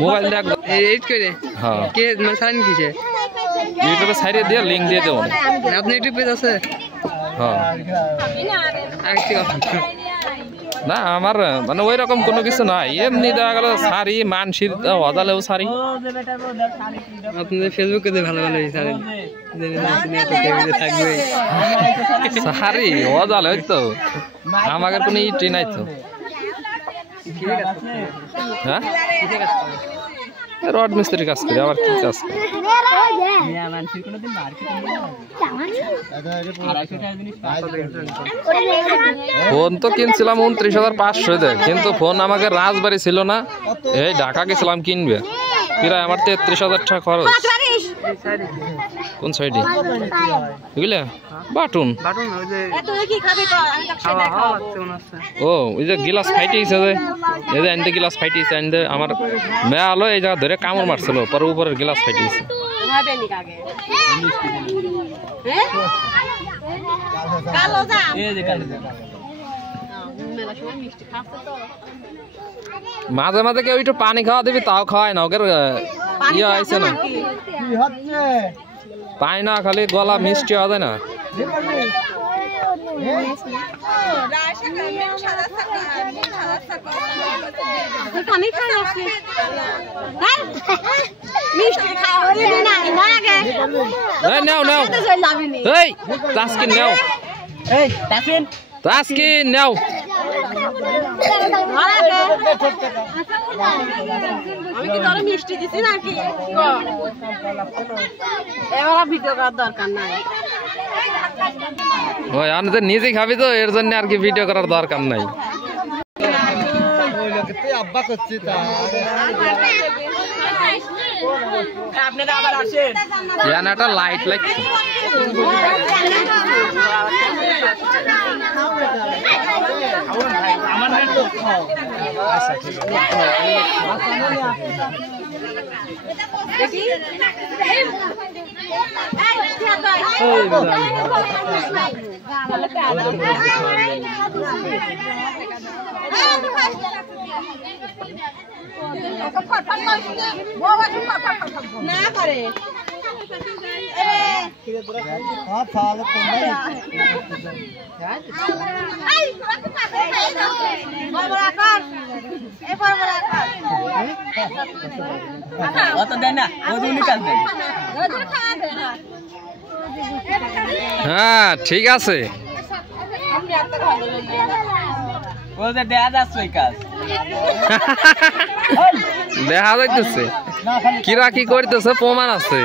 mobile দেখ eight করে হ্যাঁ কে মানে সাইন কিছে ইউটিউবে সাইডে দিয়ে লিংক দিয়ে দেব আপনি ইউটিউব পেজ আছে হ্যাঁ না আমার মানে ওই রকম কোনো কিছু নাই এমনি দেখা গেল শাড়ি মানসির হজালেও শাড়ি আপনাদের ফেসবুকে যে ভালো ভালো শাড়ি থাকবে শাড়ি হজাল ওই তো আমাকে কোনো ইটি নাই তো হ্যাঁ রড মিস্ত্রি কাজ করে আবার কি কাজ করে ফোন তো কিনছিলাম 29,500 দেয় কিন্তু ফোন আমাকে রাজবাড়ি ছিল না এই ঢাকা গেছিলাম কিনবে প্রায় আমার 33,000 টাকা খরচ কোন সাইডে বুঝলে বাটুন ও ওই যে গিলাস ফাইটে গেছে যে এই যে আনতে গিলাস ফাইটে গেছে আনতে আমার মেয়ে আলো এই জায়গা ধরে কামড় মারছিল পরে উপরের গিলাস ফাইটে গেছে মাঝে মাঝে কেউ একটু পানি খাওয়া দিবি তাও খাওয়ায় না ওকে ইয়ে হয়েছে না পায় না খালি গলা মিষ্টি হবে না নাও নাও এই তাসকিন নাও তাসকিন নাও আমি কি তোর মিষ্টি দিছি নাকি এবারে ভিডিও করার দরকার নাই ওই আমি তো নিজেই খাবি তো এর জন্য আর কি ভিডিও করার দরকার নাই ওই লোকে তুই আব্বা করছিস তা আপনারা আবার আসেন ইয়ান একটা লাইট লাগছে আমার নাম তো আচ্ছা ঠিক আছে দেখি না করে হ্যাঁ ঠিক আছে দেখা যাইতেছে কিরা কি করতেছে প্রমাণ আছে